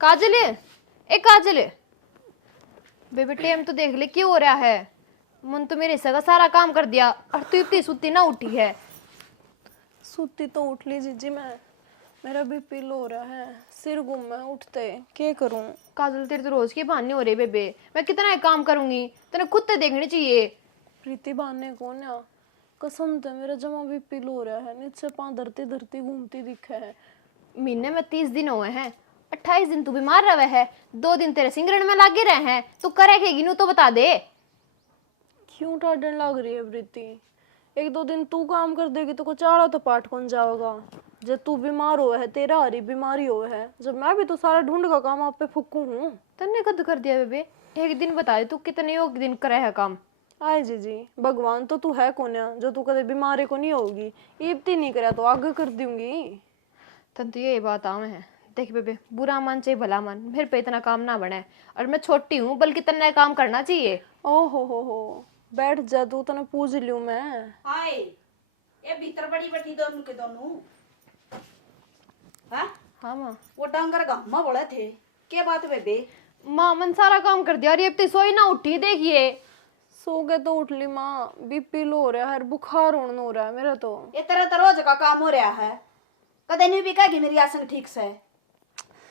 काजल, ए काजल, बेबे टेम तो देख ले क्यों हो रहा है। मन तो मेरे हिस्से का सारा काम कर दिया और तू इतनी सुती ना उठी है। सुती तो उठ ली जीजी मैं। मेरा बीपी लो हो रहा है, सिर घूम है उठते, क्या करूं। काजल तेरे तो रोज की बहाने हो रही बेबे, मैं कितना काम करूंगी, तेरे खुद तो देखनी चाहिए। प्रीति बहाने कौन है, कसम से मेरा जमा बीपी लो हो रहा है, नीचे पांव धरती धरती घूमती दिखे है। महीने में 30 दिन हुए हैं, 28 दिन तू बीमार रहे है, 2 दिन तेरे सिंगरण में लागे रहे हैं, तू करेगी नू तो बता दे। क्यों टाढ़न लग रही है प्रीति, 1-2 दिन तू काम कर देगी तो कुछ आड़ा तो पाठ कौन जाओगा। जब तू बीमार हुआ है, तेरा हरी बीमारी हुआ है, जब मैं भी तो सारा ढूंढ का काम आप पे फूकू हूँ। तन्ने कद कर दिया बेबे, एक दिन बता दे तू कितने योग दिन करे है काम। आए जी भगवान तो तू है कौन है जो तू कदे बीमारी को नहीं होगी, इब्ती नहीं करे तो आगे कर दूंगी। तन तो ये बात आम है। देख बेबे, बुरा मन चाहे भला मन, मेरे पे इतना काम ना बने, और मैं छोटी हूँ बल्कि तन्ने काम करना चाहिए। ओ हो बैठ जा, तू तने पूछ लियो मैं। हाय ये भीतर बड़ी बटी दोनों के दोनों। हाँ हाँ माँ। वो डांगर गामा बोले थे, क्या बात बेबे। माँ मन सारा काम कर दिया और ये अब तो सोई ना उठी, देखिए। सो के तो उठ ली माँ, बीपी लो हो रहा है, बुखार होने हो रहा है मेरा तो। ये तरह रोज का काम हो रहा है, कदे नहीं भी कहेगी मेरी आसन ठीक से।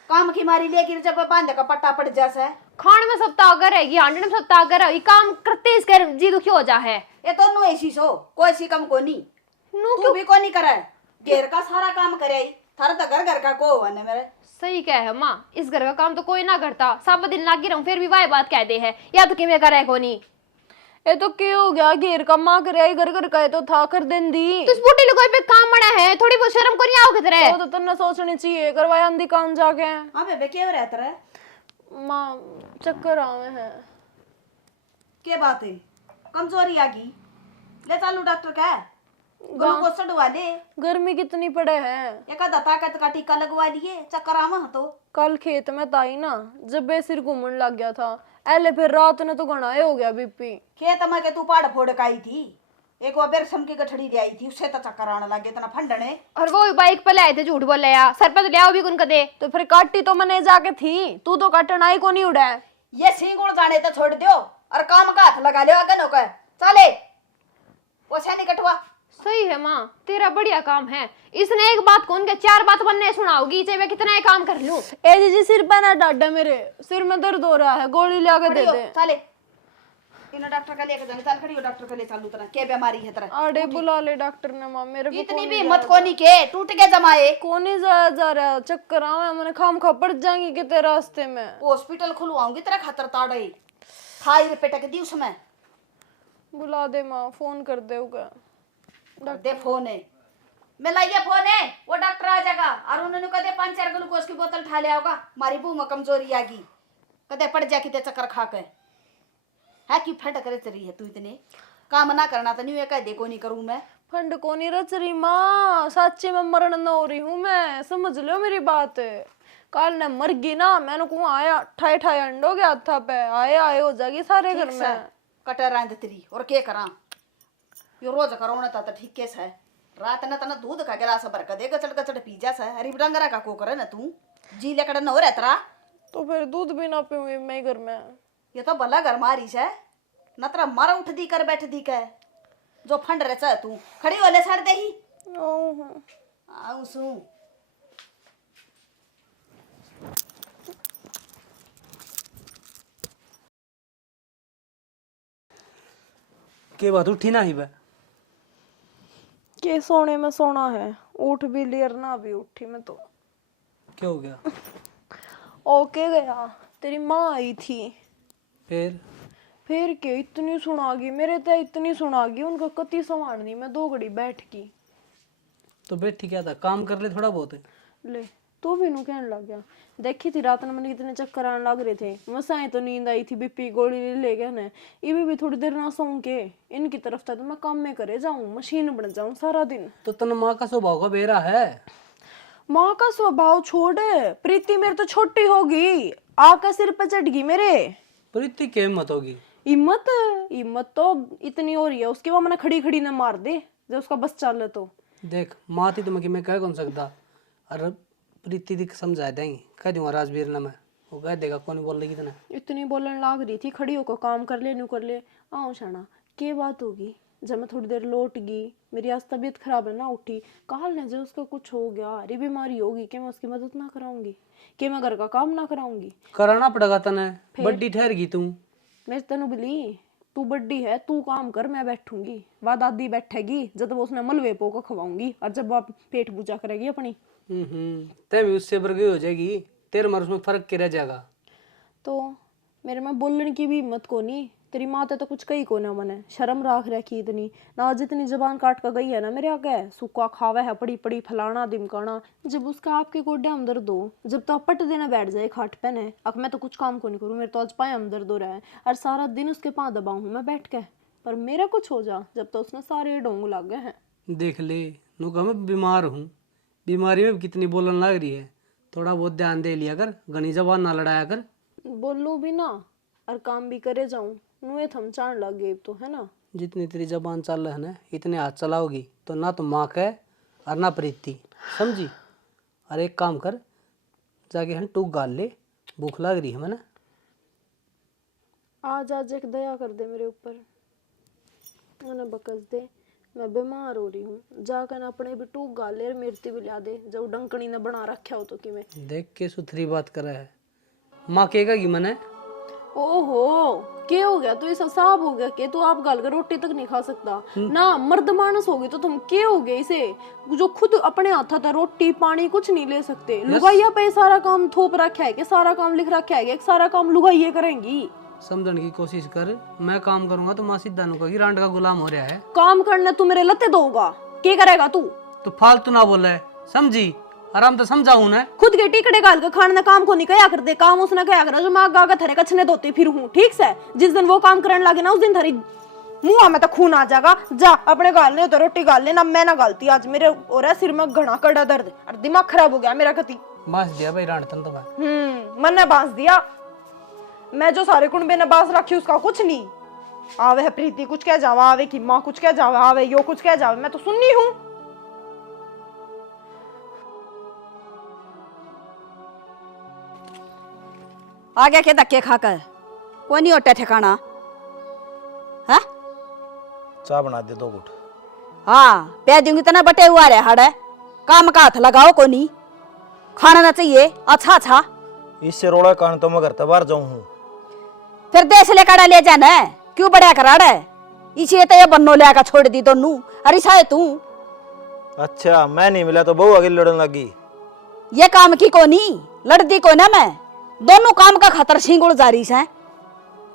काम की मारी लेगी जब बांधे का पट्टा पड़ जासा है। खान में सब ताकत रहेगी, हांडे में सब ताकत रहेगी, काम करते इसके जी दुखी हो जा है। ये तो नु ऐसी सो कोई सी कम को नहीं, नू तू भी को नहीं करे, घेर का सारा काम करे, थारा तो घर घर का को हुआ ने मेरे। सही कह है माँ, इस घर का काम तो कोई ना करता, सब दिन लागी रहूं फिर भी वाह बात कहते हैं, या तो किमें करे को नहीं। ये तो क्या हो गया, घेर का माँ करे घर घर का तो था कर दें दी। तो इस बूटी लोगों पे काम बड़ा है, थोड़ी बहुत शर्म को नहीं आओगे तेरे। वो तो तन्ने सोचनी चाहिए, करवाया अंधी कान जाके। हाँ बेबे क्या हो रहा है तेरा, माँ चक्कर आवे हैं। क्या बात है, कमजोरी आ गई, ले चालू डॉक्टर का ग्लूकोज चढ़वा ले। गर्मी कितनी पड़े है, एक आधा ताकत का टीका लगवा लिए, चक्कर आवा तो। कल खेत में ताई ना जब बेसिर घूमने लग गया था, एले फिर रात ने तो घनाए हो गया बीपी। खेत में के तू पाड़ फोड़ का आई थी, एक वो बेरसम की गठड़ी ले आई थी, उससे तो चक्कर आने लगे, इतना फंडने। और वो बाइक पे लाए थे, झूठ बोल रहा, सर पे तो ले आओ भी उनका दे। तो फिर काटी तो मैंने जाके थी, तू तो काटन आई को नहीं उड़ा। ये सिंगुड़ जाने तो छोड़ दो और काम का हाथ लगा ले अगन होकर चले, वो से नहीं कटवा। सही है माँ, तेरा बढ़िया काम है, इसने एक बात कौन के 4 बात बनने सुनाओगी, चाहे मैं कितना ही काम कर लूं। ए जीजी सिर पे ना डाढ़ा, मेरे सिर में दर्द हो रहा है, गोली ले आके दे दे। चले इन डॉक्टर का लेके जाने, चल खड़ी हो डॉक्टर का ले चालू तरह, क्या बीमारी है तेरा। आड़े बुला ले डॉक्टर ने माँ, मेरे को इतनी भी हिम्मत कोनी के टूट के जमाए। कौन ही जाया जा रहा, चक्कर आवे मैंने, खाम खा पड़ जाएंगी कितने रास्ते में। हॉस्पिटल खुलवाऊंगी तेरा खातर ताड़े, थाई पेटक दी उसमें। बुला दे माँ, फोन कर दे उगा। दे फोन है, मैं लाइए फोन है, वो डॉक्टर आ जाएगा और उन्होंने कदे 5-4 ग्लूकोज की बोतल ठा ले आओगा, मारी बू में कमजोरी आ गई, कदे पड़ जा किते चक्कर खा के है कि फट करे चली है तू, इतने काम ना करना तो नहीं कह दे को नहीं करूं मैं। फंड को नहीं रच रही माँ, सच्ची में मरण न हो रही हूँ मैं, समझ लो मेरी बात। कल ने मर गई ना, मैंने को आया ठाई ठाई अंडो गया था पे, आए आए हो जाएगी सारे घर में। कटर आंद तेरी और के करा, यो रोज करो ना तो ठीक केस है। रात ना तना दूध का गिलास भर के दे गचड़ गचड़ पी जा सा, अरे डंगरा का को करे ना तू, जी लेकर न हो रहा तेरा। तो फिर दूध भी ना पीऊंगी मैं घर में। ये तो भला घर मारी से न तेरा मारा उठ दी कर बैठ दी के, जो फंड रहे चाहे तू खड़ी होले सड़ दे ही आऊ सू। के बात उठी ना ही बे, के सोने में सोना है, उठ भी लियर ना भी उठी मैं तो। क्या हो गया? ओके गया, तेरी माँ आई थी। फिर के इतनी सुनागी मेरे तो, इतनी सुनागी उनका कति संभालनी, मैं 2 घड़ी बैठ की। तो बैठी क्या था, काम कर ले थोड़ा बहुत। ले तू भी नू कहने लग गया, देखी थी रात में मैंने कितने चक्कर आने लग रहे थे, मसाएं तो नींद आई थी, बीपी गोली ले गया ने, ये भी थोड़ी देर ना सो के इनकी तरफ था तो मैं काम में करे जाऊं, मशीन बन जाऊं सारा दिन। तो तन माँ का स्वभाव का बेरा है। माँ का स्वभाव छोड़, प्रीति मेरे तो छोटी होगी, आका सिर पे चढ़ गई मेरे। प्रीति की हिम्मत होगी, हिम्मत हिम्मत तो इतनी हो रही है उसकी, वो मैंने खड़ी खड़ी ने मार दे जब उसका बस चल तो। देख माँ थी तो मैं कह कौन सकता, अरे प्रीति दी समझा देंगे, कह दूंगा राजवीर ने मैं, वो कह देगा कौन बोल रही कितना। इतनी बोलने लाग रही थी, खड़ी होकर काम कर ले, न्यू कर ले। आओ शाना, क्या बात होगी? जब मैं थोड़ी देर लौट गई, मेरी आज तबीयत खराब है ना, उठी काल ने जो उसका कुछ हो गया, अरे बीमारी होगी, कि मैं उसकी मदद ना कराऊंगी, कि मैं घर का काम ना कराऊंगी? कराना पड़ेगा तने, बड्डी ठहर गई तू। मैं तेनू बोली तू बड्डी है, तू काम कर, मैं बैठूंगी। वह दादी बैठेगी जब वो उसने मलबे पो को खवाऊंगी, और जब वो पेट पूजा करेगी अपनी। तय भी उससे बरगी हो जाएगी, तेरे मार उसमें फर्क क्या रह जाएगा। तो मेरे में बोलने की भी हिम्मत को नहीं, तेरी माँ तो कुछ कही को ना मने, शर्म राख रखी इतनी ना, जितनी जबान काट कर गई है ना मेरे आगे, सूखा खावा है पड़ी पड़ी फलाना दिमकाना। जब उसका आपके गोड्या हम दर्द हो, जब तो पट देना बैठ जाए खाट पे ने, अब मैं तो कुछ काम को नहीं करूँ, मेरे तो आज पाए हम दर्द हो रहा है, और सारा दिन उसके पाँव दबाऊँ मैं बैठ के, पर मेरा कुछ हो जा, जब तो उसने सारे डोंग लग गए हैं। देख ले, नु कहा मैं बीमार हूँ, बीमारी में कितनी बोलन लग रही है, थोड़ा बहुत ध्यान दे लिया कर, घनी जबान ना लड़ाया कर। बोलू भी ना और काम भी करे जाऊं, नुए थम चाण लग गए तो, है ना? जितनी तेरी जबान चल रहा है ना, इतने हाथ चलाओगी तो ना तो माँ कहे और ना प्रीति, समझी? और एक काम कर, जाके हम टूक गाल ले, भूख लग रही है मैंने। आज एक दया कर दे मेरे ऊपर, मैंने बकस दे, मैं बीमार हो रही हूँ, जाकर अपने भी टूक गाल ले, मिर्ती भी ला दे, जब डंकनी ने बना रखा हो तो कि मैं देख के सुथरी बात कर है, माँ कहेगा कि मैंने। ओहो क्या हो गया? तो ऐसा साफ हो गया कि तू आप गाल कर रोटी तक नहीं खा सकता ना? मर्द मानस होगी तो तुम क्या हो गए इसे, जो खुद अपने हाथ था रोटी पानी कुछ नहीं ले सकते, लुगाइया पे सारा काम थोप रखा है कि सारा काम लिख रखा है कि सारा काम लुगाइया करेंगी? समझने की कोशिश कर, मैं काम करूंगा तो माँ सीधा नु कहेगी रांड का गुलाम हो रहा है। काम करने तू मेरे लत्ते दोगा, क्या करेगा तू? तो फालतू ना बोले, समझी? आराम तो समझाऊं ना, खुद के टिकड़े गाल के खाने काम को नहीं कया कर दे, काम उसने कया कर, जो मैं आगा थरे कछने धोती फिर हूँ, ठीक से? जिस दिन वो काम करने लगे ना, उस दिन थारी मुंह में तो खून आ जाएगा। जा अपने गालने तो रोटी गाल लेना, मैं ना गालती आज, मेरे हो रहा सिर में घना कड़ा दर्द और दिमाग खराब हो गया मेरा कति। बांस दिया भाई रांड तन तो मैं। मन ने बांस दिया, मैं जो सारे कुंबे ने बांस रखी उसका कुछ नहीं। आवे है प्रीति कुछ कह जावा, आवे की माँ कुछ कह जावे, आवे यो कुछ कह जावे, मैं तो सुननी हूँ। आ गया के धक्के खाकर, कोई नहीं होता ठिकाना है? चाय बना दे 2 घुट। हाँ पे दूंगी तना बटे हुआ रे हड़े, काम का हाथ लगाओ को नहीं, खाना ना चाहिए अच्छा अच्छा। इससे रोड़ा कारण तो मैं घर से बाहर जाऊं हूँ। फिर देश लेकर ले जाना, क्यों बड़ा कराड़ है? इसे तो ये बन्नो ले आकर छोड़ दी दोनों, अरे साहे तू। अच्छा मैं नहीं मिला तो बहू आगे लड़ने लगी। ये काम की को नहीं लड़ती को ना, मैं दोनों काम का खतर सिंगुल जारी से,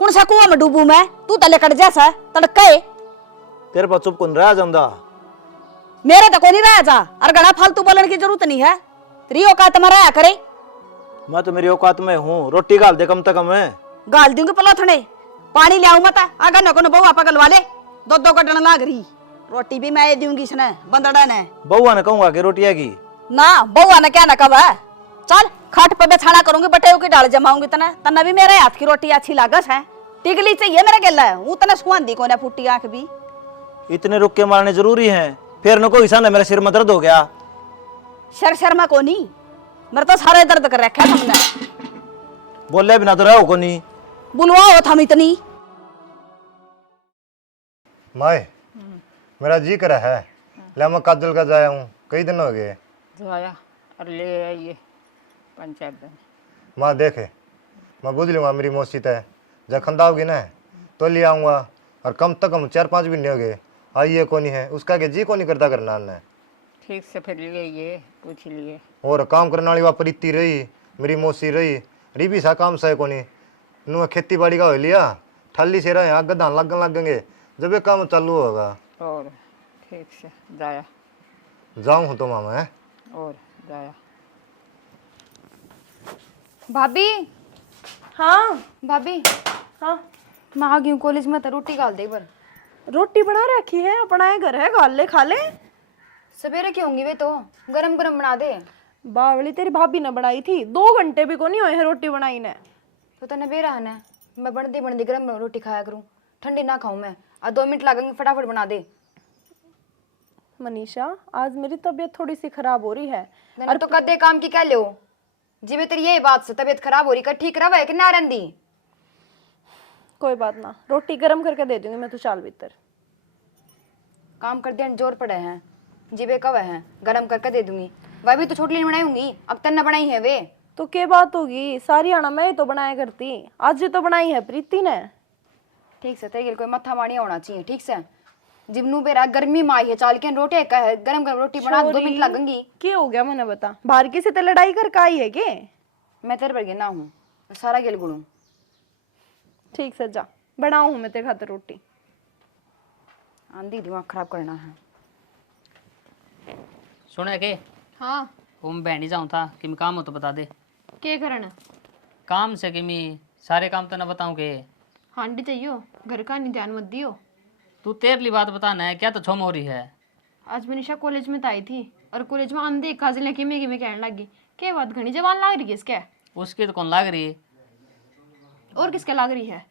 कौन सा कुआं में डूबू मैं, तू तले कट जैसा तड़के। तेरे पास चुप कौन रहा जमदा? मेरे तो कोई नहीं रहा जा, और घड़ा फालतू बोलने की जरूरत नहीं है, तेरी औकात में रहा करे। मैं तो मेरी औकात में हूँ, रोटी गाल दे कम से कम है। गाल दूंगी पलोथने, पानी ले आऊं मत, आगा न को बहुआ पगल वाले, दो कटन लाग रही, रोटी भी मैं दूंगी इसने बंदड़ा ने। बउआ ने कहूंगा कि रोटी आएगी ना, बहुआ ने क्या न कब है, चल खाट पे बेछाना करूंगी, बटेऊ की डाल जमाऊंगी, तना भी मेरे हाथ की रोटी अच्छी लागस है, टिकली चाहिए मेरे गेला, हूं तना सुहांदी को ने फुटी आंख भी। इतने रुक के मारने जरूरी है? फिर न कोई सा मेरा सिर में दर्द हो गया। शर्मा को नहीं, मेरे तो सारे दर्द कर रखा है तुमने। बोले बिना तो रहो को नहीं, बुलवाओ थम इतनी। माए मेरा जी करा है, ले मैं काजल का जाया हूँ, कई दिन हो गए। जाया और ले आइए 5-4 दिन। माँ देखे मैं बुझ लूँगा, मेरी मौसी तय जब खंदाओगी ना तो ले आऊँगा, और कम से कम 4-5 महीने हो गए आइए को नहीं है, उसका के जी को नहीं करता करना ने। ठीक से फिर ले आइए, पूछ लिए। और काम करने वाली वहाँ प्रीति रही, मेरी मौसी रही, रिबी सा काम सहे को नहीं, नु खेती बाड़ी का हो लिया, ठल्ली से रहे आगे धान लगेंगे, जब ये काम चालू होगा। और ठीक से जाया, जाऊँ हूँ तो मामा है। और जाया। भाभी, हाँ भाभी हाँ, मैं आ गई हूँ कॉलेज में, तो रोटी गाल दे एक बार। रोटी बना रखी है, अपना ये घर है, गाल ले खा ले। सवेरे क्यों होंगी वे, तो गरम गरम बना दे। बावली तेरी भाभी ने बनाई थी, 2 घंटे भी को नहीं हुए हैं रोटी बनाई ने। तो तने बेरा है ना, मैं बनती गरम रोटी खाया करूँ, ठंडी ना खाऊं मैं, और 2 मिनट लगेंगे, फटाफट बना दे। मनीषा आज मेरी तबीयत थोड़ी सी खराब हो रही है। मैंने तो कदे काम की क्या लो जी मैं तेरी यही बात से तबीयत खराब हो रही कर ठीक रहा है कि ना रंदी। कोई बात ना, रोटी गरम करके दे दूंगी मैं तो चाल भीतर। काम कर देने जोर पड़े हैं जीबे कब है गरम करके दे दूंगी। वह भी तो छोटी नहीं बनाऊंगी अब तन्ना बनाई है वे। तो क्या बात होगी, सारी आना मैं ही तो बनाया करती, आज ही तो बनाई है प्रीति ने। ठीक से तेरे कोई मत्था मानी होना चाहिए ठीक से। जिबनू बेरा गर्मी में आई है चाल के रोटी का है गरम गरम रोटी बना 2 मिनट लगेंगी। क्या हो गया मैंने बता, बाहर किसी से लड़ाई करके आई है के? मैं तेरे पर ना हूँ सारा गेल गुड़ू। ठीक से जा बनाऊ हूँ मैं तेरे खातिर रोटी। आंधी दिमाग खराब करना है। सुने के हाँ वो मैं बहनी जाऊँ था कि मैं काम हो तो बता दे। के करना काम से कि मैं सारे काम तो ना बताऊँ के। हांडी चाहिए घर का नहीं ध्यान मत दियो। तू तेरे लिए बात बताना है क्या तो छोम हो रही है। आज मनीषा कॉलेज में तो आई थी और कॉलेज में आंधी काजल लेके मैं कहने लगी के बात घनी जवान लाग रही है इसके। उसकी तो कौन लाग रही है, और किसके लाग रही है?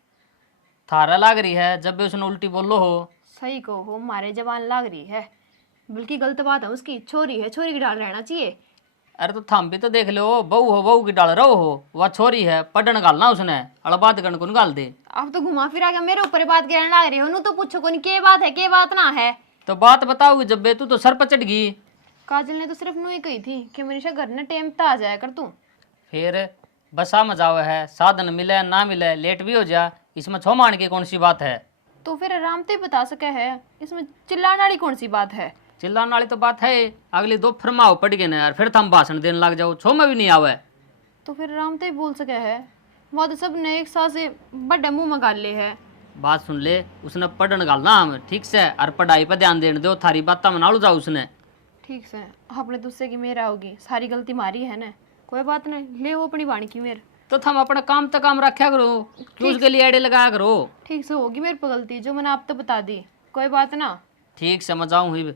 थारा लाग रही है जब भी उसने उल्टी बोलो हो। सही कहो मारे जवान लाग रही है, बल्कि गलत बात है उसकी, छोरी है छोरी की डाल रहना चाहिए। अरे तो थम भी तो देख लो बहू हो बहू की डाल रहो हो वह छोरी है पढ़न गालना उसने अड़बाद गण को निकाल दे। अब तो घुमा फिरा के मेरे ऊपर बात कहने लग रही हो नु तो पूछो कौन के बात है के बात ना है। तो बात बताओगी जब बे तू तो सर पर चढ़ गई। काजल ने तो सिर्फ नू ही कही थी कि मनीषा घर ने टाइम पे आ जाया कर तू। फिर बसा मजाओ है साधन मिले ना मिले लेट भी हो जा इसमें छो मान की कौन सी बात है। तो फिर आराम से बता सके है इसमें चिल्लाने वाली कौन सी बात है? चिल्लाने वाली तो बात है अगली 2 फरमाओ पड़ गए ना यार फिर थम भाषण देने लग जाओ छो में भी नहीं आवे। तो फिर आराम से बोल सके है वो तो सब ने एक साथ से बड़े मुंह में गाल ले है। बात सुन ले उसने पढ़न गालना हम ठीक से और पढ़ाई पर ध्यान देने दो थारी बात मना लो जाओ उसने। ठीक से आपने तुझसे की मेरा होगी सारी गलती मारी है ना, कोई बात नहीं ले वो अपनी वाणी की मेरे। तो थम अपना काम तो काम रखा करो क्यों उसके लिए आड़े लगाया करो। ठीक से होगी मेरे पर गलती जो मैंने आप तो बता दी, कोई बात ना। ठीक से मजाऊँ हुई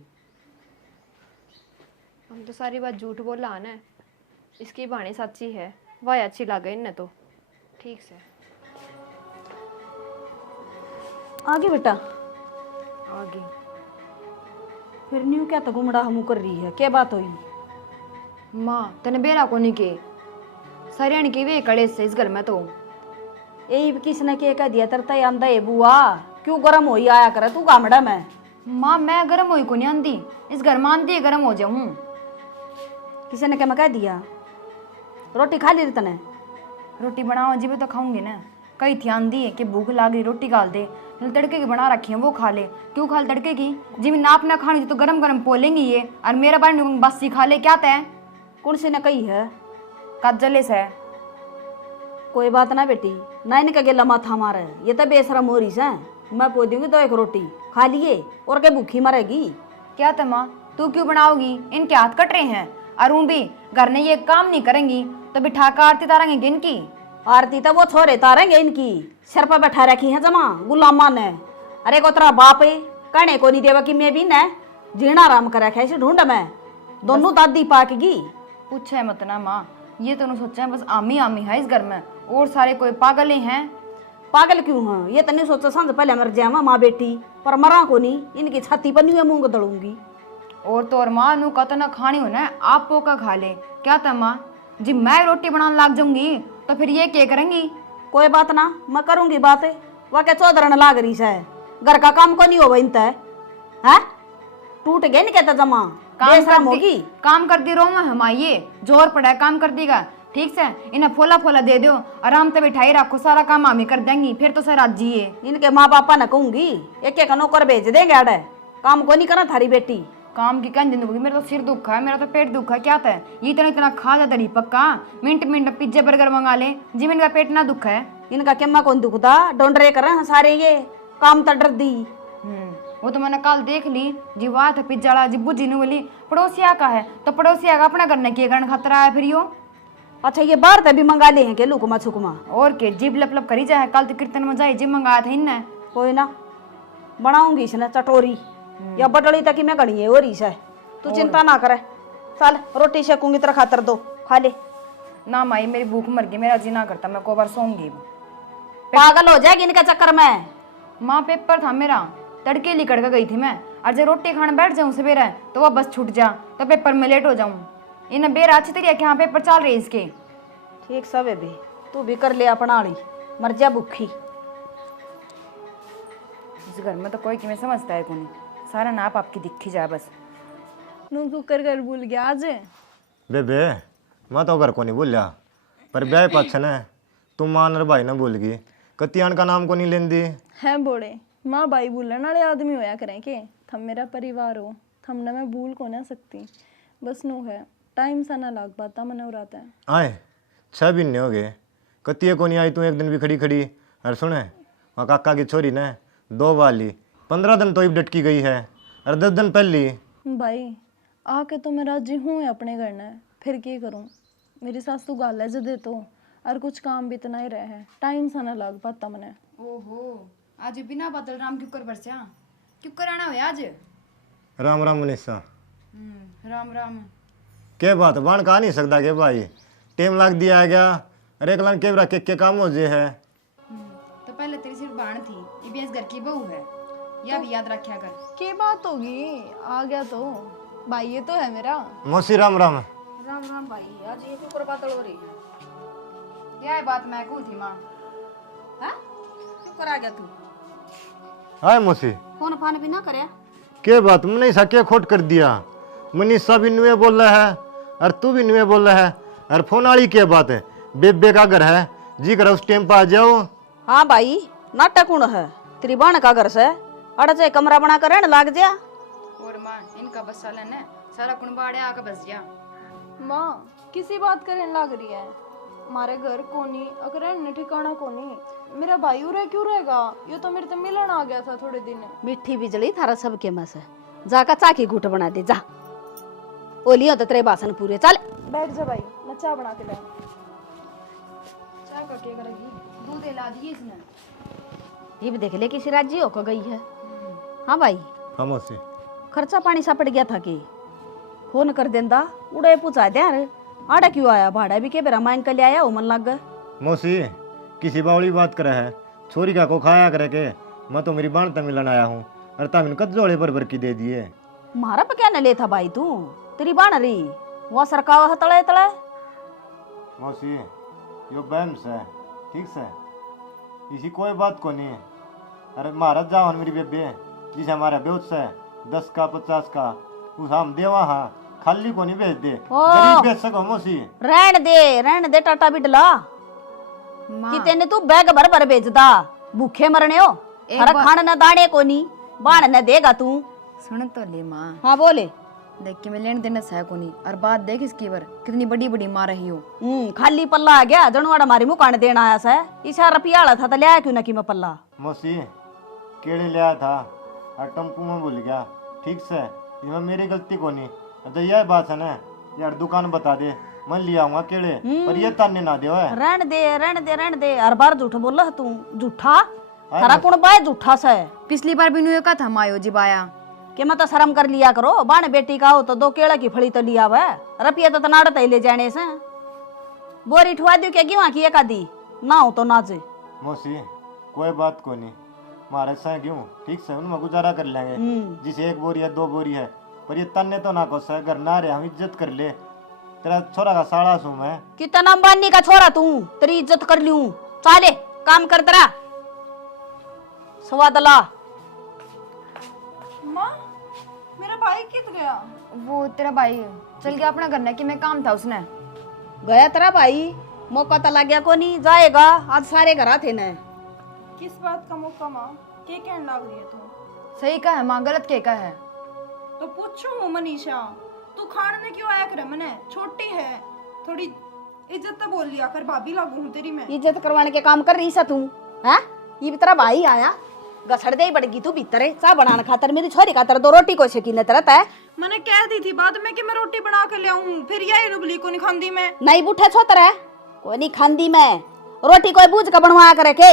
हम तो सारी बात झूठ बोला है ना, इसकी वाणी सच्ची है वह अच्छी लगे इन्हें तो। ठीक से आगे बेटा आगे फिर न्यू क्या तो घुमड़ा हमू कर रही है, क्या बात हुई? माँ तेने बेरा को नहीं के सरियाण की वे कड़े से इस घर में तो यही किसने के कह दिया तरता आंदा है बुआ क्यों गरम होई आया करे तू गामड़ा में। माँ मैं गर्म होई को नहीं आंदी इस घर में आंदी गर्म हो जाऊँ। किसी ने क्या मैं कह दिया? रोटी खा ली रे तने? रोटी बनाओ जी तो खाऊंगी ना। कई थी आंदी है कि भूख लाग रही रोटी गाल दे तड़के की बना रखी है वो खा ले। क्यों खा ले तड़के की जी मैं नाप ना खानी तो गरम गरम पोलेंगी ये और मेरा बार बस्सी खा ले क्या तय। कौन सी ने कही है? कज्जले से कोई बात ना बेटी ना इनका गेला माथा मारे ये तो बेसरा मोरी से मैं पो दूंगी तो एक रोटी खा लिए और क्या भूखी मरेगी। क्या था माँ तू क्यों बनाओगी इनके हाथ कट रहे हैं और भी घर ने ये काम नहीं करेंगी तो बिठा कर आरती तारेंगे इनकी। आरती तो वो छोरे तारेंगे इनकी सर पर बैठा रखी है जमा गुलामा ने। अरे को तेरा बाप है कहने को नहीं देवा कि मैं भी न जीना आराम कर रखा है ढूंढ में दोनों दादी पाकेगी। पूछे मत ना माँ ये तो नहीं सोचा है बस आमी आमी है इस घर में और सारे कोई पागल ही हैं। पागल क्यों है ये तो नहीं सोचा सांझ पहले मर जावा माँ बेटी पर मरा को नहीं इनकी छाती पर नहीं मूंग दड़ूंगी। और तो और माँ नू कत ना खानी हो ना आप पोका खा ले क्या था माँ जी मैं रोटी बनाने लग जाऊंगी तो फिर ये क्या करेंगी। कोई बात ना मैं करूंगी बात वह क्या चौधरन लाग रही है घर का काम को नहीं होगा इन है टूट गए नहीं कहता जमा काम कर दी रो मैं हम आइए जोर पड़ा है काम कर देगा ठीक से इन्हें फोला फोला दे दो आराम से बिठाई रखो सारा काम हम ही कर देंगी फिर तो सर आज जी इनके माँ बापा ने कहूंगी एक एक नौकर भेज देंगे आड़े काम को नहीं करना थारी बेटी। काम की कहने होगी मेरा तो सिर दुख है मेरा तो पेट दुख है क्या था ये इतना इतना खा जाता नहीं पक्का मिनट मिनट पिज्जा बर्गर मंगा ले जी इनका पेट ना दुख है। इनका क्या कौन दुखता डोंडरे कर सारे ये काम तो डर दी। वो तो मैंने कल देख ली जी वाह था पिज्जा वाला जी बुझी नहीं बोली पड़ोसिया का है तो पड़ोसिया का अपना करने की कारण खतरा है फिर यो। अच्छा ये बाहर तभी मंगा ले हैं के लुकमा छुकमा और के जीप लप लप करी जाए कल तो कीर्तन में जाए जी मंगाया था इनने। कोई ना बनाऊंगी इसने चटोरी या बटड़ी तक मैं गड़ी है और है तू चिंता ना करे चल रोटी सेकूंगी तेरा खातर दो खा ले। ना माई मेरी भूख मर गई मेरा जी ना करता मैं को बार सोऊंगी। पागल हो जाएगी इनके चक्कर में। माँ पेपर था मेरा तड़के लिकड़ के गई थी मैं और जब रोटी खाने बैठ जाऊँ सवेरे तो वह बस छूट जा तो पेपर में लेट हो जाऊँ। इन्हें बेरा अच्छी तरीके के यहाँ पेपर चल रहे इसके। ठीक सब बेबी, तू भी कर ले अपना आली, मर जा भूखी। इस घर में तो कोई कि मैं समझता है कौन, सारा नाप आपकी दिखी जाए बस। नू कुकर कर भूल गया आज। बेबे मैं तो घर को नहीं बोलिया, पर ब्याह पाछन है तुम मान और भाई ना भूल गई, कतियान का नाम को नहीं लेंदी। है बोले माँ भाई बोलने वाले आदमी होया करें के, थम मेरा परिवार हो, थम ना मैं भूल को ना सकती। बस नो है टाइम सा ना लाग पाता मन उड़ाता है। आए 6 महीने हो गए, कतिये को नहीं आई तू एक दिन भी खड़ी खड़ी। और सुने वहाँ काका की छोरी ने 2 वाली 15 दिन तो ही डटकी गई है, और 10 दिन पहली। भाई आके तो मैं राजी हूँ अपने घर ने, फिर क्या करूँ। मेरी सास तो गाल है दे तो, और कुछ काम भी इतना ही रहे है, टाइम सा ना लाग पाता मने। ओहो आज बिना बदल राम क्यों कर बरसा, क्यों कराना हो आज। राम राम मनीषा। राम राम। के बात बाण कहा नहीं सकता के भाई, टेम लाग दिया गया, अरे एक लाख के काम हो जे है। तो पहले तेरी सिर्फ बाण थी, ये भी इस घर की बहू है, यह भी याद रखा कर। क्या बात होगी, आ गया तो भाई ये तो है मेरा। मौसी राम राम। राम राम भाई, आज ये क्यों बादल हो रही है? यह बात मैं कहूँ थी माँ। हाँ क्यों करा गया तू? हाय मौसी, फोन फान भी ना करया? के बात मैंने क्या खोट कर दिया, मनीषा भी नुए बोल रहा है और तू भी नुए बोल रहा है, और फोन वाली क्या बात है, बेबे का घर है जी कर उस टाइम पर आ जाओ। हाँ भाई नाटक कौन है, तेरी बाण का घर से अड़चे कमरा बना कर रहने लाग जा। और माँ इनका बस सालन है, सारा कुंबाड़े आकर बस जा। माँ किसी बात करने लग रही है, हमारे घर कोनी अगर रहने ठिकाना कोनी, मेरा भाई उरे क्यों रहेगा, ये तो मेरे तो मिलन आ गया था थोड़े दिन। मिट्टी बिजली थारा सबके में से, जाकर चाकी घूट बना दे जा, ओलियो तो तेरे बासन पूरे। चल बैठ जा भाई, मैं चाय बना के लाऊं। चाय का क्या करेगी, दूध ला दिए इसने। ये भी देख ले किसी राज्य होकर गई है। हाँ भाई हाँ मौसी, खर्चा पानी सा पड़ गया था कि फोन कर देंदा, उड़े पूछा दे यार आड़ा क्यों आया, भाड़ा भी के बेरा मांग कर ले आया हो मन लग गए। मौसी किसी बावली बात करे है, छोरी का को खाया करे के, मैं तो मेरी बाण मिलन आया हूँ, और तम इनका जोड़े भर की दे दिए। मारा पे क्या न ले था भाई तू, तेरी बाण रही वो सरकावा है तले तले। मौसी यो बैम से ठीक से, इसी कोई बात को नहीं। अरे महाराज जाओ मेरी बेबे, जिसे हमारे बेउत से 10 का 50 का उस हम देवा, हाँ खाली को नहीं भेज दे, गरीब भेज सको मौसी। रहन दे टाटा बिडला कि तेने तू बैग भर भर भेजदा, भूखे मरने हो, हर खान न दाने को नहीं, बाण न देगा तू। सुन तो ले माँ। हाँ बोले, देख के मैं लेने देने सह को नहीं, और बात देख इसकी बार कितनी बड़ी बड़ी मार रही हो। खाली पल्ला आ गया, जनवाड़ा मारी मुकान देना आया सा, इशा रुपया आला था तो लिया क्यों ना कि मैं पल्ला। मौसी केड़े लिया था और टम्पू में भूल गया, ठीक से ये मेरी गलती को नहीं। तो यह बात है ना यार, दुकान बता दे मैं ले आऊंगा केड़े, पर ये ताने ना दे। रहन दे हर बार झूठ बोल तू, झूठा थारा कौन बाय झूठा सा है। पिछली बार भी नुए का था मायो जी बाया कि मैं तो शर्म कर लिया करो, बाण बेटी का हो तो 2 केला की फली तो लिया हुआ, रुपया तो नाड़त ले जाने से। बोरी ठुआ दू क्या गिवा की एक आधी ना हो तो नाचे। मौसी कोई बात को नहीं, मारे से क्यों ठीक से उनमें गुजारा कर लेंगे, जिसे 1 बोरी है 2 बोरी है, पर ये तन्ने तो ना को सह घर ना रहे, हम इज्जत कर ले। तेरा छोरा का साड़ा सू मैं, कितना अंबानी का छोरा तू, तेरी इज्जत कर लूं। चाले काम कर तेरा सवादला। माँ मेरा भाई कित गया? वो तेरा भाई चल गया अपना करने कि मैं काम था उसने। गया तेरा भाई, मौका तो लग गया को नहीं जाएगा, आज सारे घर थे न। किस बात का मौका माँ, क्या कहने लग रही है तू? सही का है माँ, गलत के का है। तो पूछू मनीषा, तू खाने क्यों आया करे मने, छोटी है थोड़ी इज्जत तो बोल लिया कर, भाभी लागू हूँ तेरी मैं। इज्जत करवाने के काम कर रही सा तू है, ये भी तेरा भाई आया गसड़ दे पड़ेगी तू भीतर है, चा बनाने खातर मेरी छोरी खातर 2 रोटी को शकीन तरत है। मैंने कह दी थी बाद में कि मैं रोटी बना के ले आऊं, फिर यही रुबली को नहीं खांदी मैं। नहीं बूठा छोतर है, कोई नहीं खांदी मैं रोटी, कोई बूझ का बनवा करे के।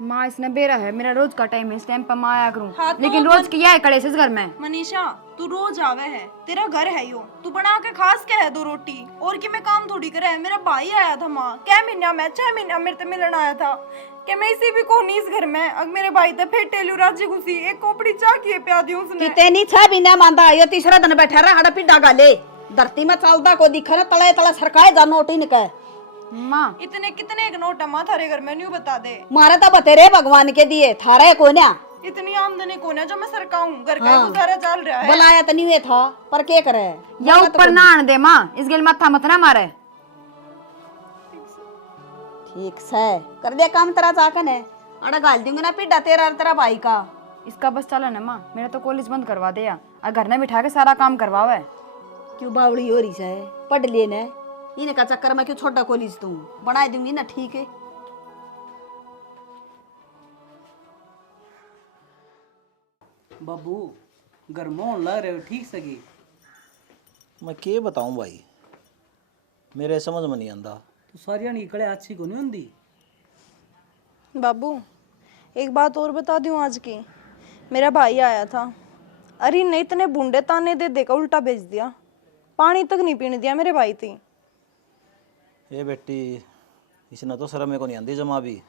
माँ इसने बेरा है, मेरा रोज का टाइम है, इस टाइम पर माँ आया करूँ। हाँ, तो लेकिन रोज किया है कड़े से इस घर में। मनीषा तू रोज आवे है, तेरा घर है यो, तू बना के खास के है 2 रोटी और कि मैं काम थोड़ी करे। मेरा भाई आया था माँ, क्या महीना में 6 महीना मेरे से मिलन आया था कि मैं इसी भी को नहीं इस घर में। अब मेरे भाई तो फिर टेलू राजी घुसी एक कोपड़ी चाह किए प्या दी उसने। कितनी 6 महीना मांदा आयो, तीसरा दिन बैठा रहा हड़ा पिड्डा गाले धरती में चलदा को दिखा ना, तले तला सरकाए जा नोट ही निकल। माँ इतने कितने एक नोट माँ थारे घर में न्यू बता दे। मारा तो बतेरे भगवान के दिए, थारा को ना इतनी आमदनी को ना जो मैं सरकाऊं, घर का गुजारा चल रहा है। बुलाया तो नहीं था पर क्या करे। या ऊपर ना आने दे माँ, इस गेल माथा मत ना मारे। ठीक से कर दे काम तेरा चाकन है, अड़ा गाल दूंगी ना पिड्डा तेरा और तेरा भाई का। इसका बस चला ना माँ, मेरा तो कॉलेज बंद करवा दिया और घर में बिठा के सारा काम करवावे। क्यों बावड़ी हो रही है, पढ़ लिए ने इनका चक्कर में क्यों छोटा कॉलेज तू बना दूंगी ना। ठीक है बाबू घर मोहन लग रहे हो ठीक सगी। मैं के बताऊं भाई, मेरे समझ में नहीं आंदा। तो सारिया की कड़े अच्छी को नहीं होंगी। बाबू एक बात और बता दूं, आज की मेरा भाई आया था, अरे नहीं इतने बूंदे ताने दे देकर उल्टा भेज दिया, पानी तक नहीं पीने दिया मेरे भाई थी। ये बेटी इसने तो शर्म को नहीं आंदी जमा भी,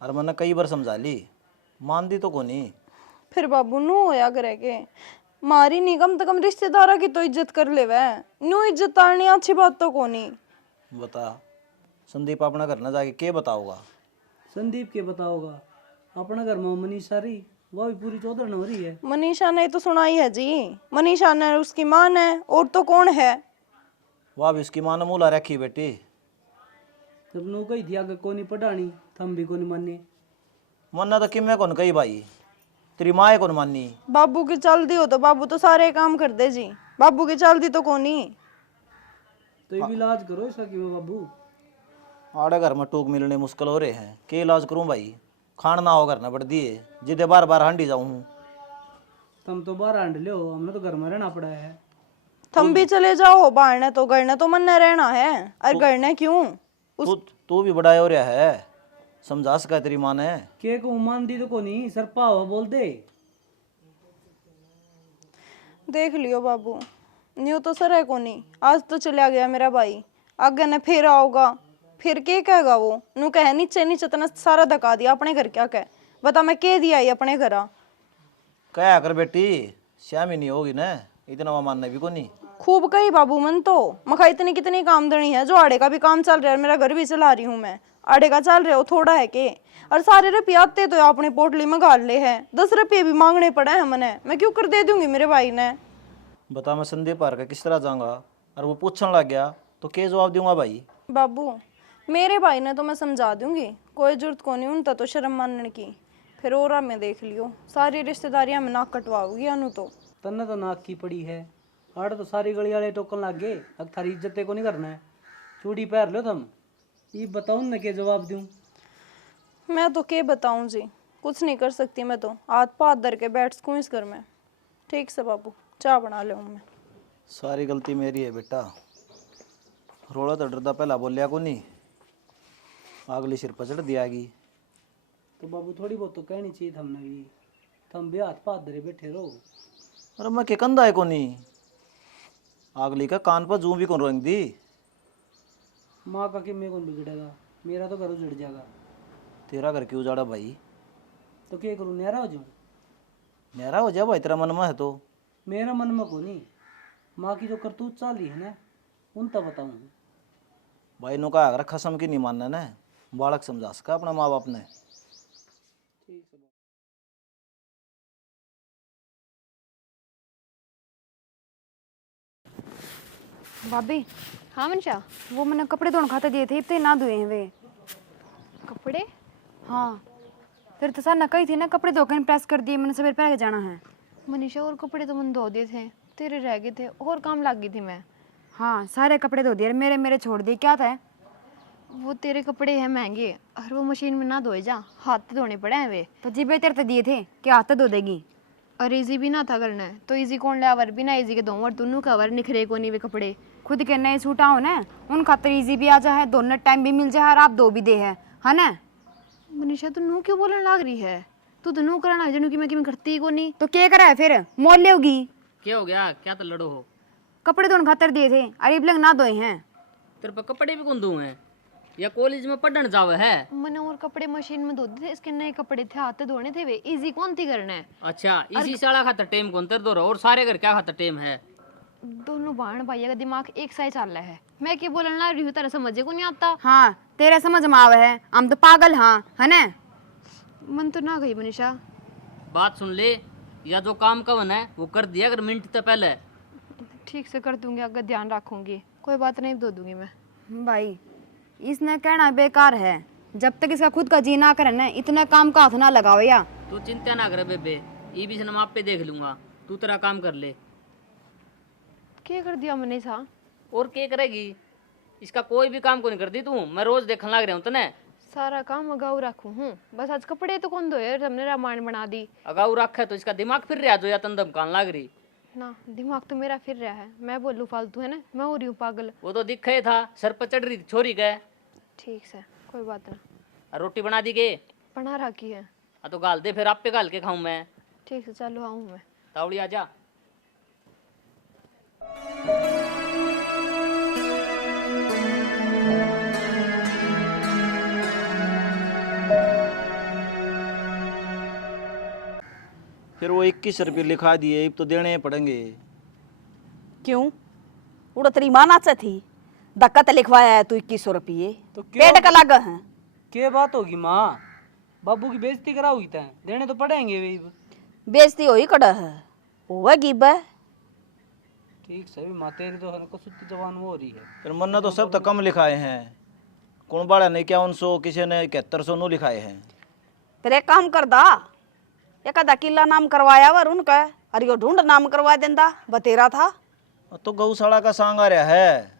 और मैंने कई बार समझा ली, मानदी तो को नहीं। फिर बाबू नू होया करे के मारी नहीं, कम से कम रिश्तेदारा की तो इज्जत कर ले वै, नू इज्जत तारनी अच्छी बात तो को नहीं। बता संदीप अपना घर ना जाके के बताओगा। संदीप के बताओगा, अपना घर में मनीषा रही वह भी पूरी चौधर हो रही है। मनीषा ने तो सुनाई है जी, मनीषा ने उसकी मां है और तो कौन है। वाह भी उसकी माँ ने मूला रखी बेटी। तब नु कही थी आगे को नहीं पढ़ानी, थम भी को नहीं माने। मन्ना तो किमे कौन कही भाई, तेरी माँ कौन मानी। बाबू की चलती हो तो बाबू तो सारे काम कर दे जी, बाबू की चलती तो कोनी। तो ये भी इलाज करो इसका क्यों बाबू। आड़े घर में टूक मिलने मुश्किल हो रहे हैं, के इलाज करूं भाई, खान ना हो करना पड़ दिए, जिदे बार बार हांडी जाऊं। तुम तो बाहर हांड लो, हमें तो घर में रहना पड़ा है। तुम भी चले जाओ बाहर ने, तो घर ने तो मन न रहना है, और घर ने क्यों। तू भी बड़ा हो रहा है, समझा सका तेरी माँ ने। के को मान दी तो को नहीं सरपा हो बोल दे। देख लियो बाबू, न्यू तो सर है को नहीं, आज तो चला गया मेरा भाई, आगे ने फिर आओगा, फिर के कहेगा वो, नू कहे नीचे नीचे इतना सारा धका दिया अपने घर, क्या कहे बता मैं के दिया ही अपने घर। क्या कर बेटी, श्याम ही नहीं होगी ना, इतना वह मानना भी को नहीं। खूब कही बाबू मन तो, मखा इतनी कितनी कामदनी है, जो आड़े का भी काम चल रहा है, मेरा घर भी चला रही हूँ मैं, आड़े का चल रहा है वो थोड़ा है के, और सारे रुपये आते तो अपने पोटली में गाल ले है, 10 रुपये भी मांगने पड़े हैं मैंने, मैं क्यों कर दे दूंगी मेरे भाई ने। बता मैं संदीप हार का किस तरह जाऊंगा, और वो पूछने लग गया तो क्या जवाब दूंगा भाई। बाबू मेरे भाई ने तो मैं समझा दूंगी, कोई जरूरत को नहीं उनता तो शर्म मानने की, फिर और में देख लियो सारी रिश्तेदारियां में नाक कटवाओगी अनु तो। तन्ने तो नाक की पड़ी है, आड़ तो सारी गली वाले टोकन लग गए, अब थारी इज्जत को नहीं करना है, चूड़ी पहन लो तुम। ये बताऊं ना के जवाब दूं। मैं तो क्या बताऊं जी, कुछ नहीं कर सकती मैं तो, हाथ पाथ धर के बैठ सकूं इस घर में। ठीक से बाबू चाय बना ले मैं। सारी गलती मेरी है बेटा, रोड़ा तो डरदा पहला बोलिया को नहीं, अगली सिर पर चढ़ दियागी। तो बाबू थोड़ी बहुत तो कहनी चाहिए हमने भी, तुम भी हाथ पाथ धरे बैठे रहो। अरे मैं के कंधा है को नहीं, अगली का कान पर जू भी कौन रोक दी। माँ का कि मेरे को बिगड़ेगा, मेरा तो घर उजड़ जाएगा। तेरा घर क्यों उजाड़ा भाई। तो क्या करूँ, न्यारा हो जाऊँ। मेरा हो जा भाई, तेरा मन में है तो। मेरा मन में को नहीं, माँ की जो करतूत चाल रही है ना उन तब बताऊँ। भाई नो का अगर खसम की नहीं मानना ना, बालक समझा सका अपना माँ बाप ने। भाभी हाँ मनशा। वो मैंने कपड़े धोने खाते दिए थे, इतने ना धोए हैं वे। कपड़े? हाँ फिर तो सर न कही थी ना, कपड़े धोकर प्रेस कर दिए मैंने, सवेरे पहले जाना है। मनीषा और कपड़े तो मैंने धो दिए थे, तेरे रह गए थे, और काम लग गई थी मैं। हाँ सारे कपड़े धो दिए, मेरे मेरे छोड़ दिए, क्या था। वो तेरे कपड़े हैं महंगे, और वो मशीन में ना धोए जा, हाथ से धोने पड़े हैं वे। तो जिबे तेरे तो दिए थे, क्या हाथ धो देगी। और इजी भी ना था करना है, तो इजी कौन लावर भी ना इजी के दोनों दोनों कवर निखरे को नहीं वे कपड़े। खुद के नए सूट आओ ना, उन खातर इजी भी आ जाए, दोनों टाइम भी मिल जाए और आप दो भी दे है ना। मनीषा तू नू क्यों बोलने लग रही है? तू तो नू करना जनू कि मैं किमें करती ही कोनी। तो क्या करा है फिर? मोल ले होगी। क्या हो गया? क्या तो लड़ो हो? कपड़े धोने खातर दिए थे, अरे लग ना धोए हैं। तेरे पर कपड़े भी कौन दूं हैं? या कॉलेज में पढ़ने जावे है? मैंने और कपड़े मशीन में धो दिए थे, इसके नए कपड़े थे हाथ धोने थे, वे इजी कौन थी करना है। अच्छा, इसी साला खातर टेम कौन तेरे दो रहो, और सारे घर क्या खातर टेम है? दोनों बहन भाइयों का दिमाग एक साथ चल रहा है। मैं क्या बोलने लग रही हूँ तेरा समझे को नहीं आता। हाँ तेरे समझ में आवे है, हम तो पागल हाँ है ना। मन तो ना गई मनीषा। बात सुन ले, या जो काम का बना है वो कर दिया अगर मिनट तो पहले। ठीक से कर दूंगी, अगर ध्यान रखूंगी। कोई बात नहीं, धो दूंगी मैं। भाई इसने कहना बेकार है, जब तक इसका खुद का जी ना करे ना इतना काम का हाथ ना लगाओ या। तू चिंता ना करे बेबे, ये भी मैं आप पे देख लूंगा, तू तेरा काम कर ले। क्या कर दिया मनीषा? और क्या करेगी? इसका कोई भी काम को नहीं करती तू, मैं रोज देखने लग रहा हूँ तने। सारा काम अगाऊ रखू हूँ, बस आज कपड़े तो कौन धोए, हमने रामायण बना दी। अगाऊ रखा है तो इसका दिमाग फिर रहा जो या तंदम कान लग रही ना। दिमाग तो मेरा फिर रहा है, मैं बोलूँ फालतू है ना, मैं हो रही हूँ पागल। वो तो दिखा ही था, सर पर चढ़ रही थी छोरी के। ठीक से, कोई बात ना। और रोटी बना दी के? बना रखी है। तो गाल दे, फिर आप पे गाल के खाऊं मैं। ठीक से, चलो आऊँ मैं। तावड़ी आजा। फिर वो 21 रुपये लिखा दिए, अब तो देने पड़ेंगे। क्यों? उड़ा तेरी माँ नाचे थी, धक्का तो लिखवाया है तू 2100 रुपये, तो क्यों? पेट का लगा है। क्या बात होगी माँ? बाबू की बेइज्जती कराओगी तैं? देने तो पड़ेंगे वे। बेइज्जती होई कड़ा है, होगी बे। ठीक सही माँ, तेरी तो कसुत्ती जवान वो हो रही है। फिर मन्ना तो सब तो कम लिखाए हैं, कौन बाड़ा ने 5100, किसी ने 7100 नो लिखाए हैं। फिर एक काम कर दा, एक आधा किला नाम करवाया वर उनका, और यो ढूंढ नाम करवा देंदा, बतेरा था। तो गौशाला का सांग आ रहा है।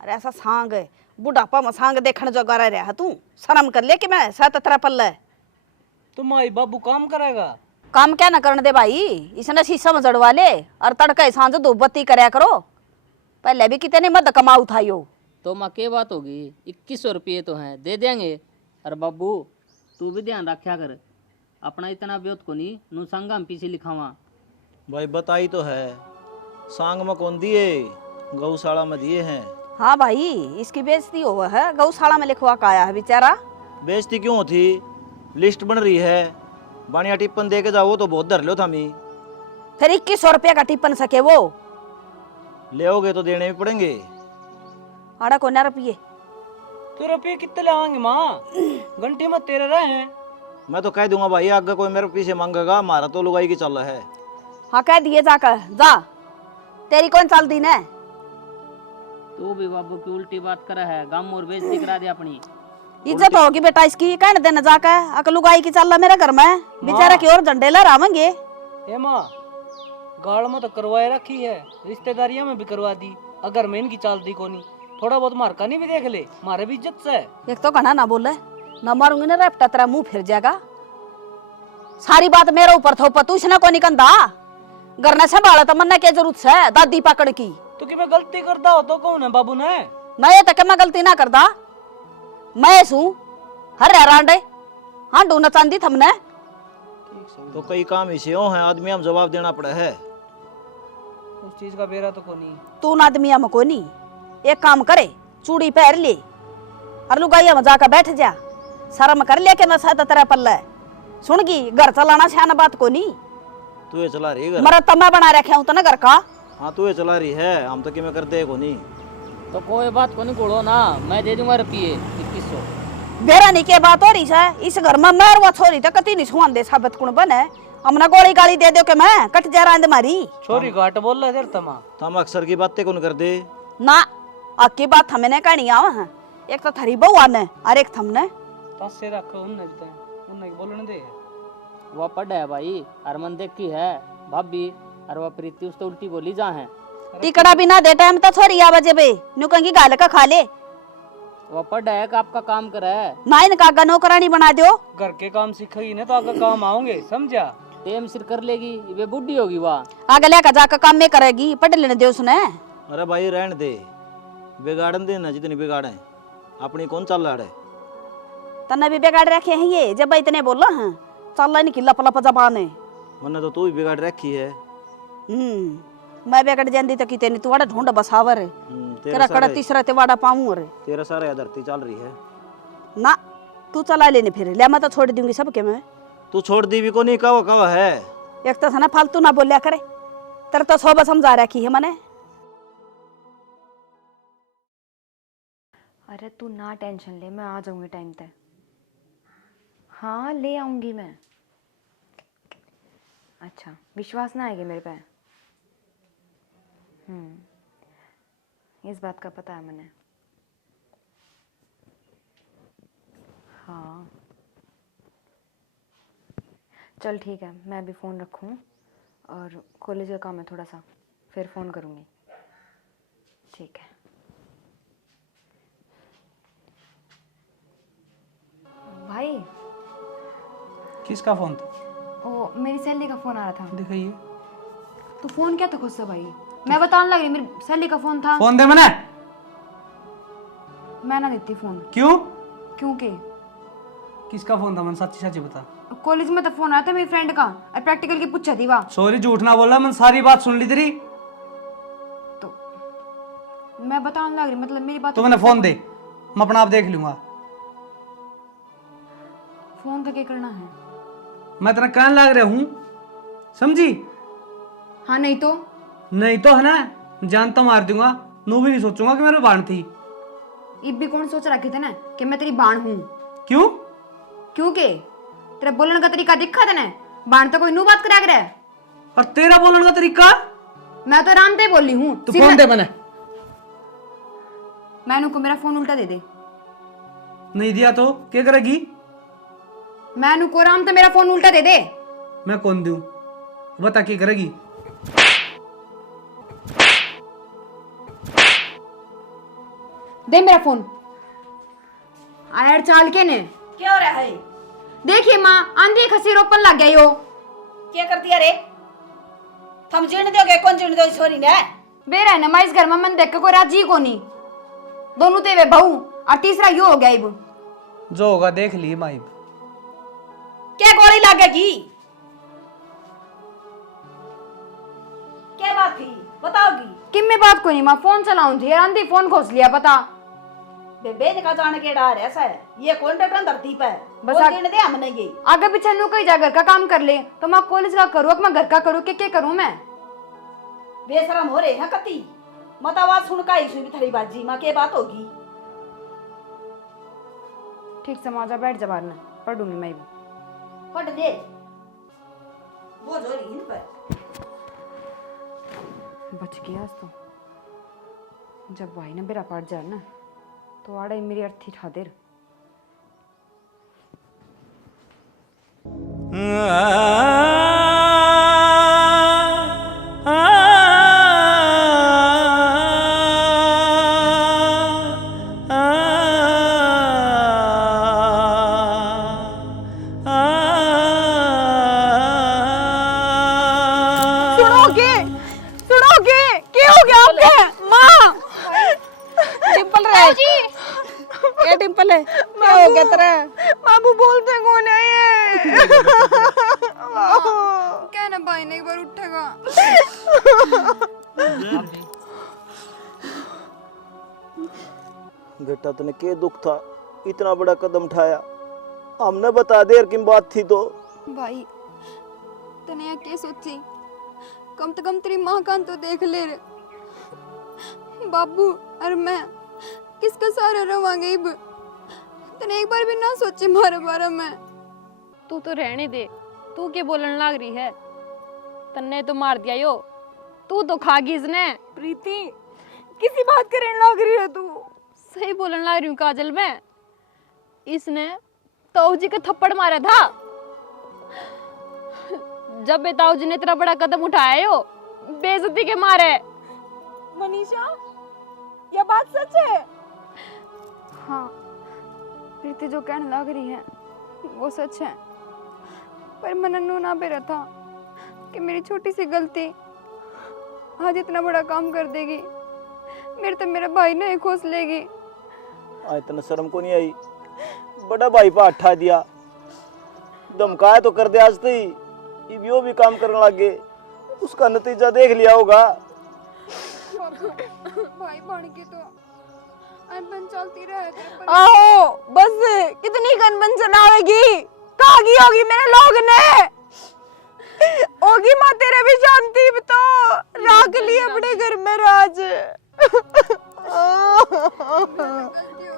अरे ऐसा सांग है, बुढ़ापा में सांग देखने जो गा रहा है तू, शर्म कर ले कि मैं सात तेरा पल्ला है। तो माई बाबू काम करेगा? काम क्या ना करने दे भाई, इसने शीशा में जड़वा ले और तड़का सांझ धूप बत्ती करया करो। पहले भी कितने मद कमाऊ था यो। तो माँ क्या बात होगी, 2100 रुपये तो हैं, दे देंगे। अरे बाबू तू भी ध्यान रखा कर, अपना इतना ब्योत को नहीं नु संगा हम पीछे लिखावा। भाई बताई तो है, सांग में कौन दिए, गौशाला में दिए हैं। हाँ भाई, इसकी बेइज्जती हुआ है, गौशाला में लिखवा का आया है बेचारा। बेइज्जती क्यों थी? लिस्ट बन रही है, बानिया टिप्पण दे के जाओ तो बहुत धर लो था मी। फिर 2100 रुपये का टिप्पण सके वो ले तो देने भी पड़ेंगे। आड़ा को ना रुपये। तो रुपये कितने लाएंगे माँ? घंटे में तेरे रहे हैं। मैं तो कह दूंगा भाई, आगे कोई मेरे पीछे मांगेगा, हमारा तो लुगाई की चल है। हाँ कह दिए जाकर जा, तेरी कौन चलती ने। तू भी बाबू की उल्टी बात कर है, गांव और बेइज्जती करा दे अपनी। इज्जत होगी बेटा इसकी, कहने देना जाकर अकलुगाई की चल मेरे घर में, बेचारा की और झंडे लहरावेंगे। ए माँ, गाड़ में तो करवाए रखी है, रिश्तेदारियां में भी करवा दी, अगर मैं इनकी चाल दी कोनी, थोड़ा बहुत मारका नहीं भी देख ले, मारे भी इज्जत से। एक तो कहना ना बोले, ना मारूंगी ना रेपटा तेरा मुंह फिर जाएगा। सारी बात मेरे ऊपर थोप, तू इसने को निकंदा घर ने संभाला तो मन क्या जरूरत है दादी पकड़ की। तो कि मैं गलती करता हो तो कौन है बाबू ने? मैं तो मैं गलती ना करता, मैं सू हर रांडे हाँ डूना चांदी थमने। तो कई काम इसे हो हैं, आदमी हम जवाब देना पड़ा है। उस चीज का बेरा तो कोनी। तू ना आदमिया में कोनी, एक काम करे, चूड़ी पहन ले और लुगाइया में जाकर बैठ जा, शर्म कर ले के नशा तेरा पल्ला सुन गई। घर चलाना सियाना बात कोनी, तू ये चला रही है मरा तब बना रखे हूं तो ना घर का। हाँ तू ये चला रही है, हम तो कि मैं करते को नहीं। तो कोई बात को नहीं कोड़ो ना, मैं दे दूंगा रुपये 2100। बेरानी के बात हो रही है, इस घर में मैं वो छोरी तो कति नहीं छुआन दे साबत कुण बने, हमने गोली गाली दे दो के मैं कट जा रहा मारी। छोरी घाट बोल रहे थे तमा। हम अक्सर की बातें कौन कर दे ना, आपकी बात हमें ने कहनी आवा है, एक तो थरी बउआ ने और एक थमने। तस्से रखो उन्ने भी, उन्ने बोलने दे। वह पढ़ है भाई, अरमन देख की है भाभी, और वह प्रीति उस तो उल्टी बोली जा है। टिकड़ा भी ना दे टाइम तो छोरी आ बजे बे नु कंगी गाल का खा ले। वह पढ़ है कि आपका काम करे है ना, इनका नौकरानी बना दो। घर के काम सीखेगी ना तो आगे काम आओगे, समझा? टेम सिर कर लेगी, वे बुढ़ी होगी वह। आगे लेकर जाकर काम में करेगी, पढ़ लेने दे उसने। अरे भाई रहने दे, बिगाड़न दे ना जितनी बिगाड़े, अपनी कौन चल रहा है। तन्ने भी बिगाड़ रखे हैं ये जब इतने बोला हैं चल नहीं कि लप लप जबान है। मैंने तो तू भी बिगाड़ रखी है। मैं बिगड़ जाती तो कितने तू वाड़ा ढूंढ बसावर है तेरा कड़ा तीसरा ते वाड़ा पाऊं रे तेरा सारा धरती चल रही है ना तू चला लेने फिर ले मैं तो छोड़ दूंगी सबके मैं। तू छोड़ दी भी को नहीं कवा है। एक तो ना फालतू ना बोलिया करे तेरे तो सोबा समझा रखी है मैंने। अरे तू ना टेंशन ले, मैं आ जाऊंगी टाइम पे। हाँ ले आऊंगी मैं। अच्छा विश्वास ना आएगी मेरे पे? इस बात का पता है मैंने। हाँ चल ठीक है, मैं अभी फ़ोन रखूँ और कॉलेज का काम है थोड़ा सा, फिर फ़ोन करूँगी। ठीक है। भाई किसका फोन था? ओ मेरी सहेली का फ़ोन आ रहा था। दिखाइए। तो फ़ोन क्या था खुद से भाई? मैं बताने लग रही मेरी सहेली का फ़ोन था। फोन दे मैंने। मैं ना देती फ़ोन। क्यों? क्योंकि किसका फोन था? मैंने सच्ची सच्ची बता। कॉलेज में तो फोन आया था मेरी फ्रेंड का और प्रैक्टिकल की पूछा थी वाह। सॉरी झूठ ना बोला, मैंने सारी बात सुन ली तेरी। तो मैं बताने लग रही, मतलब मेरी बात तो मैंने फोन दे, मैं अपना आप देख लूंगा। फोन का क्या करना है? मैं तेरा कहने लग रहा हूँ, समझी? हाँ नहीं तो? नहीं तो है ना, जान तो मार दूंगा। नू भी नहीं सोचूंगा कि मेरे बाण थी। इब भी कौन सोच रखे थे ना कि मैं तेरी बाण हूँ? क्यों? क्योंकि तेरा बोलने का तरीका दिखा था ना, बाण तो कोई नू बात करा करे। और तेरा बोलने का तरीका? मैं तो आराम से बोली हूँ। तो फोन दे मैंने। मैनू को मेरा फोन उल्टा दे दे। नहीं दिया तो क्या करेगी? मैनू को आराम से मेरा फोन उल्टा दे दे। मैं कौन दूं? बता क्या करेगी? दे मेरा फोन। आयर चाल के ने क्या हो रहा है? देखिए माँ, आंधी खसी रोपन लग गई हो। क्या कर दिया रे? थम जीण दोगे? कौन जीण दो छोरी ने? बेरा है ना मैं इस घर में मन देख के कोई राजी को नहीं। दोनों तेरे बहू और तीसरा यो हो गया इब। जो होगा देख ली माई। क्या गोली लगेगी? क्या बात थी बताओगी? किम में बात कोई नहीं माँ, फोन चलाऊं थी आंधी फोन खोस लिया पता। बेबे का जाने के डार ऐसा है ये कौन डटन धरती पे बस बस दे हमने ये आगे पीछे नु कहीं जा घर का काम कर ले तो मैं कॉलेज का करूँ मैं घर का करूँ क्या करूँ मैं? बेशरम हो रहे हैं कति मत आवाज सुन का ही सुई थड़ी बाजी मां के बात होगी। ठीक समाजा बैठ जा बाहर में पढ़ूंगी मैं भी। पढ़ दे वो जो इन पर बच गया आज तो। जब भाई ने बेरा पड़ जाए ना तो आड़े मेरी अर्थी ठा देर। सुनोगे क्या हो गया आपके? माँ डिंपल रे ये डिंपल है क्या हो गया तेरा? बाबू बोलते कौन है ये? क्या ना भाई ने एक बार उठेगा। बेटा तने के दुख था, इतना बड़ा कदम उठाया, हमने बता दे यार किन बात थी तो। भाई तने क्या सोची, कम से कम तेरी माँ का तो देख ले रे। बाबू और मैं किसका सहारा रवांगे इब? तने एक बार भी ना सोचे मारे बारे में। तू तो रहने दे, तू क्या बोलने लग रही है? तन्ने तो मार दिया यो, तू तो खागी इसने। प्रीति किसी बात करने लग रही है तू? सही बोलने लग रही हूँ काजल मैं। इसने ताऊ जी का थप्पड़ मारा था जब ताऊ जी ने तेरा बड़ा कदम उठाया यो बेइज्जती के मारे। मनीषा यह बात सच है? हाँ प्रीति जो कहने लग रही है वो सच है, पर मनन्नू ना बेरा था कि मेरी छोटी सी गलती आज इतना बड़ा काम कर देगी। मेरे तो मेरा भाई नहीं खोस लेगी। आज तने शर्म को नहीं आई बड़ा भाई पा हठा दिया, धमकाया तो कर दे आज तो ही, वो भी काम करने लगे, उसका नतीजा देख लिया होगा। भाई बन के तो अनबन चलती रहे। आओ बस, कितनी गनबन चलावेगी? कहाँ की होगी मेरे लोग ने? होगी माँ तेरे भी शांति तो राख ली अपने घर में राज।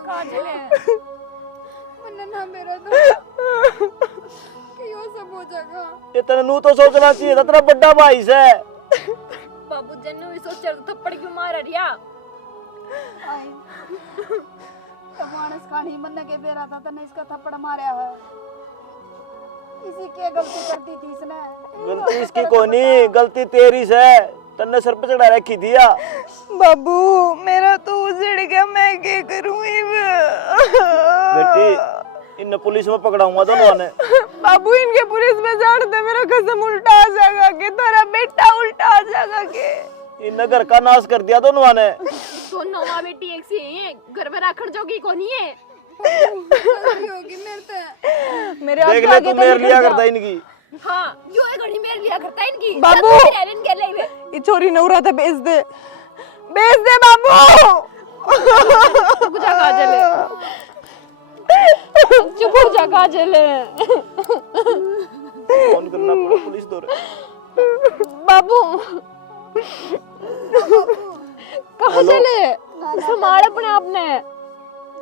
काजल है ना मेरा तो कि वो सब हो जाएगा। ये तेरे नू तो सोचना चाहिए था, तेरा बड़ा भाई से। बाबू जन्नू भी सोच थप्पड़ क्यों मार रिया? मानस कहानी बनने के बेरा था तने इसका थप्पड़ मारा है। इसी के गलती करती थी इसने। गलती इसकी कोनी, गलती तेरी से, तन्ने सर पे चढ़ा रखी दिया। बाबू मेरा तो उजड़ गया, मैं क्या करूं बेटी इन पुलिस में पकड़ाऊंगा दोनों ने। बाबू इनके पुलिस में जान दे, मेरा कसम उल्टा आ जाएगा के तेरा बेटा उल्टा आ जाएगा के। इन घर का नाश कर दिया दोनों ने। तो नौवा बेटी एक से है, घर में राखड़ जोगी कोनी है। होगी मेरे ते मेरे देख ले तू मेरे लिया करता इनकी। हां यो एक घड़ी मेरे लिया करता है इनकी। बाबू ये छोरी नौरा था, बेच दे बाबू। रुक जा काजल, चुप हो जा काजल। फोन करना पड़ा पुलिस दो रे। बाबू कहां चले? संभाल अपने आप ने।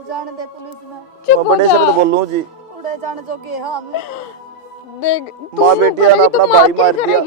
जान दे पुलिस में। मैं बड़े शब्द बोलूं जी। उड़े जाने जोगे हम। देख माँ बेटिया ने अपना भाई मार दिया।